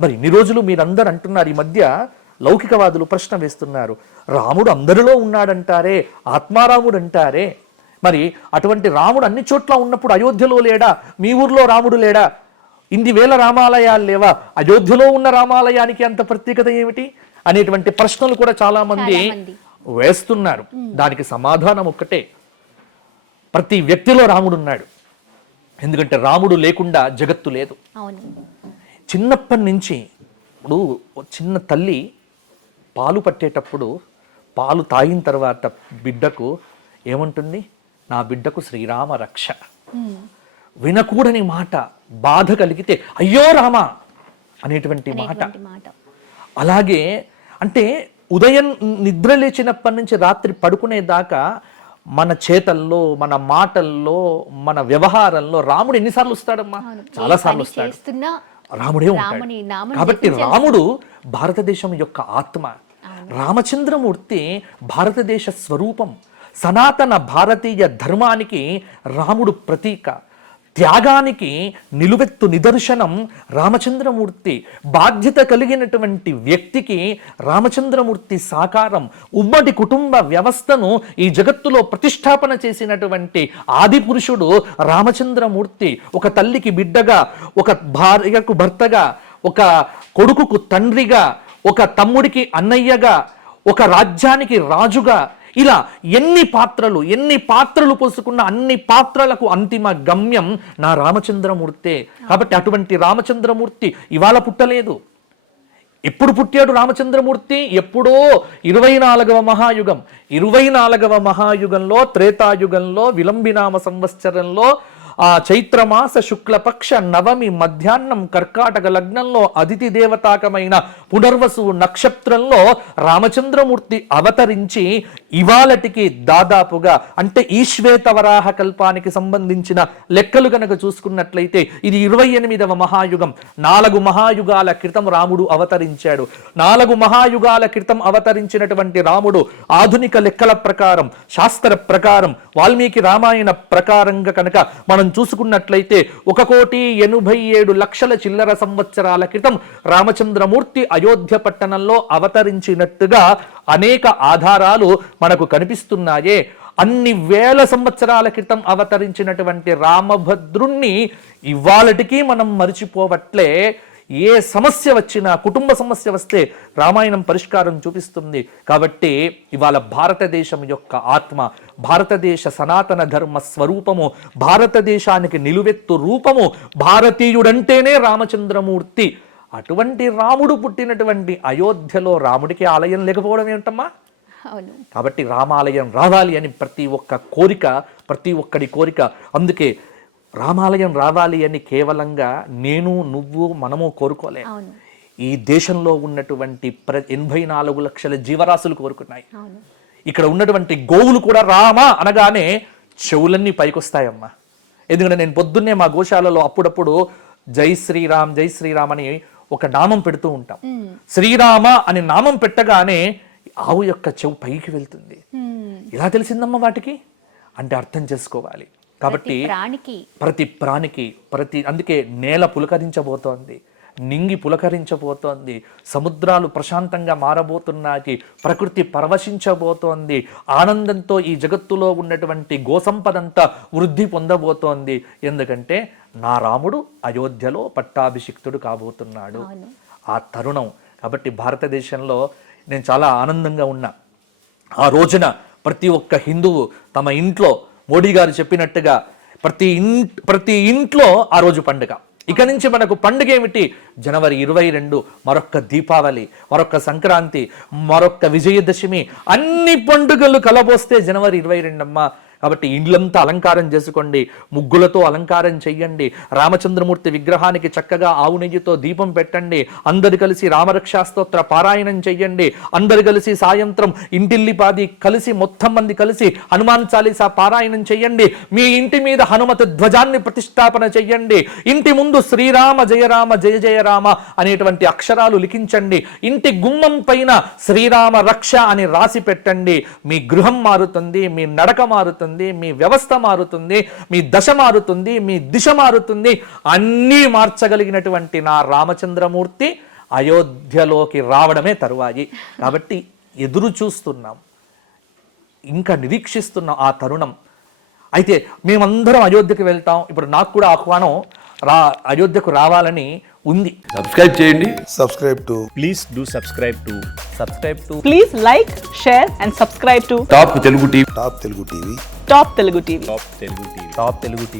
మరి ఇన్ని రోజులు మీరందరూ అంటున్నారు, ఈ మధ్య లౌకికవాదులు ప్రశ్న వేస్తున్నారు, రాముడు అందరిలో ఉన్నాడంటారే, ఆత్మారాముడు అంటారే, మరి అటువంటి రాముడు అన్ని చోట్ల ఉన్నప్పుడు అయోధ్యలో లేడా? మీ ఊర్లో రాముడు లేడా? ఇన్ని వేల రామాలయాలు లేవా? అయోధ్యలో ఉన్న రామాలయానికి అంత ప్రత్యేకత ఏమిటి అనేటువంటి ప్రశ్నలు కూడా చాలా మంది వేస్తున్నారు. దానికి సమాధానం ఒక్కటే, ప్రతి వ్యక్తిలో రాముడు ఉన్నాడు. ఎందుకంటే రాముడు లేకుండా జగత్తు లేదు. చిన్నప్పటి నుంచి ఇప్పుడు చిన్న తల్లి పాలు పట్టేటప్పుడు పాలు తాగిన తర్వాత బిడ్డకు ఏమంటుంది? నా బిడ్డకు శ్రీరామ రక్ష. వినకూడని మాట, బాధ కలిగితే అయ్యో రామ అనేటువంటి మాట. అలాగే అంటే ఉదయం నిద్ర లేచినప్పటి నుంచి రాత్రి పడుకునేదాకా మన చేతల్లో, మన మాటల్లో, మన వ్యవహారంలో రాముడు ఎన్నిసార్లు వస్తాడమ్మా? చాలా సార్లు వస్తాడు. రాముడే ఉంటాడు. కాబట్టి రాముడు భారతదేశం యొక్క ఆత్మ. రామచంద్రమూర్తి భారతదేశ స్వరూపం. సనాతన భారతీయ ధర్మానికి రాముడు ప్రతీక. త్యాగానికి నిలువెత్తు నిదర్శనం రామచంద్రమూర్తి. బాధ్యత కలిగినటువంటి వ్యక్తికి రామచంద్రమూర్తి సాకారం. ఉమ్మడి కుటుంబ వ్యవస్థను ఈ జగత్తులో ప్రతిష్టాపన చేసినటువంటి ఆది పురుషుడు రామచంద్రమూర్తి. ఒక తల్లికి బిడ్డగా, ఒక భార్యకు భర్తగా, ఒక కొడుకుకు తండ్రిగా, ఒక తమ్ముడికి అన్నయ్యగా, ఒక రాజ్యానికి రాజుగా, ఇలా ఎన్ని పాత్రలు పోసుకున్న అన్ని పాత్రలకు అంతిమ గమ్యం నా రామచంద్రమూర్తే. కాబట్టి అటువంటి రామచంద్రమూర్తి ఇవాళ పుట్టలేదు. ఎప్పుడు పుట్టాడు రామచంద్రమూర్తి? ఎప్పుడో 24వ మహాయుగం. 24వ మహాయుగంలో, త్రేతాయుగంలో, విలంబినామ సంవత్సరంలో, ఆ చైత్రమాస శుక్లపక్ష నవమి మధ్యాహ్నం కర్కాటక లగ్నంలో అతిథి దేవతాకమైన పునర్వసు నక్షత్రంలో రామచంద్రమూర్తి అవతరించి ఇవాళటికి దాదాపుగా, అంటే ఈ శ్వేతవరాహ కల్పానికి సంబంధించిన లెక్కలు కనుక చూసుకున్నట్లయితే ఇది 28వ మహాయుగం. 4 మహాయుగాల క్రితం రాముడు అవతరించాడు. 4 మహాయుగాల క్రితం అవతరించినటువంటి రాముడు ఆధునిక లెక్కల ప్రకారం, శాస్త్ర ప్రకారం, వాల్మీకి రామాయణ ప్రకారంగా కనుక మనం చూసుకున్నట్లయితే 1,87,00,000 చిల్లర సంవత్సరాల క్రితం రామచంద్రమూర్తి అయోధ్య పట్టణంలో అవతరించినట్టుగా అనేక ఆధారాలు మనకు కనిపిస్తున్నాయే. అన్ని వేల సంవత్సరాల క్రితం అవతరించినటువంటి రామభద్రుణ్ణి ఇవాళటికి మనం మరిచిపోవట్లే. ఏ సమస్య వచ్చినా, కుటుంబ సమస్య వస్తే రామాయణం పరిష్కారం చూపిస్తుంది. కాబట్టి ఇవాళ భారతదేశం యొక్క ఆత్మ, భారతదేశ సనాతన ధర్మ స్వరూపము, భారతదేశానికి నిలువెత్తు రూపము భారతీయుడంటేనే రామచంద్రమూర్తి. అటువంటి రాముడు పుట్టినటువంటి అయోధ్యలో రాముడికి ఆలయం లేకపోవడం ఏమిటమ్మా? కాబట్టి రామాలయం రావాలి అని ప్రతి ఒక్క కోరిక, ప్రతి ఒక్కడి కోరిక. అందుకే రామాలయం రావాలి అని కేవలంగా నేను, నువ్వు, మనము కోరుకోలే. ఈ దేశంలో ఉన్నటువంటి 84 లక్షల జీవరాశులు కోరుకున్నాయి. ఇక్కడ ఉన్నటువంటి గోవులు కూడా రామ అనగానే చెవులన్నీ పైకొస్తాయమ్మా. ఎందుకంటే నేను పొద్దున్నే మా గోశాలలో అప్పుడప్పుడు జై శ్రీరామ్, జై శ్రీరామ్ అని ఒక నామం పెడుతూ ఉంటాం. శ్రీరామ అని నామం పెట్టగానే ఆవు యొక్క చెవు పైకి వెళ్తుంది. ఇలా తెలిసిందమ్మా వాటికి అంటే అర్థం చేసుకోవాలి. కాబట్టి ప్రతి ప్రాణికి అందుకే నేల పులకరించబోతోంది, నింగి పులకరించబోతోంది, సముద్రాలు ప్రశాంతంగా మారబోతున్నాయి, ప్రకృతి పరవశించబోతోంది, ఆనందంతో ఈ జగత్తులో ఉన్నటువంటి గోసంపదంతా వృద్ధి పొందబోతోంది. ఎందుకంటే నా రాముడు అయోధ్యలో పట్టాభిషిక్తుడు కాబోతున్నాడు. ఆ తరుణం. కాబట్టి భారతదేశంలో నేను చాలా ఆనందంగా ఉన్నా. ఆ రోజున ప్రతి ఒక్క హిందువు తమ ఇంట్లో మోడీ గారు చెప్పినట్టుగా ప్రతి ఇంట్లో ఆ రోజు పండుగ. ఇక నుంచి మనకు పండుగ ఏమిటి? జనవరి 22 మరొక్క దీపావళి, మరొక్క సంక్రాంతి, మరొక్క విజయదశమి, అన్ని పండుగలు కలబోస్తే జనవరి 22 అమ్మ. కాబట్టి ఇండ్లంతా అలంకారం చేసుకోండి, ముగ్గులతో అలంకారం చెయ్యండి, రామచంద్రమూర్తి విగ్రహానికి చక్కగా ఆవు నెయ్యితో దీపం పెట్టండి, అందరు కలిసి రామరక్షా స్తోత్ర పారాయణం చెయ్యండి, అందరు కలిసి సాయంత్రం ఇంటిల్లిపాది కలిసి మొత్తం మంది కలిసి హనుమాన్ చాలీసా పారాయణం చెయ్యండి, మీ ఇంటి మీద హనుమత ధ్వజాన్ని ప్రతిష్టాపన చెయ్యండి, ఇంటి ముందు శ్రీరామ జయ రామ జయ జయ రామ అనేటువంటి అక్షరాలు లిఖించండి, ఇంటి గుమ్మం పైన శ్రీరామ రక్ష అని రాసి పెట్టండి. మీ గృహం మారుతుంది, మీ నడక మారుతుంది, మారుతుంది, మీ వ్యవస్థ మారుతుంది, మీ దశ మారుతుంది, మీ దిశ మారుతుంది. అన్నీ మార్చగలిగినటువంటి నా రామచంద్రమూర్తి అయోధ్యలోకి రావడమే తరువాయి. కాబట్టి ఎదురు చూస్తున్నాం, ఇంకా నిరీక్షిస్తున్నాం ఆ తరుణం. అయితే మేమందరం అయోధ్యకు వెళ్తాం. ఇప్పుడు నాకు కూడా ఆహ్వానం అయోధ్యకు రావాలని ఉంది. సబ్స్క్రైబ్ చేయండి. Please do subscribe to Please like, share and subscribe to top Telugu TV. Top Telugu TV. Top Telugu TV.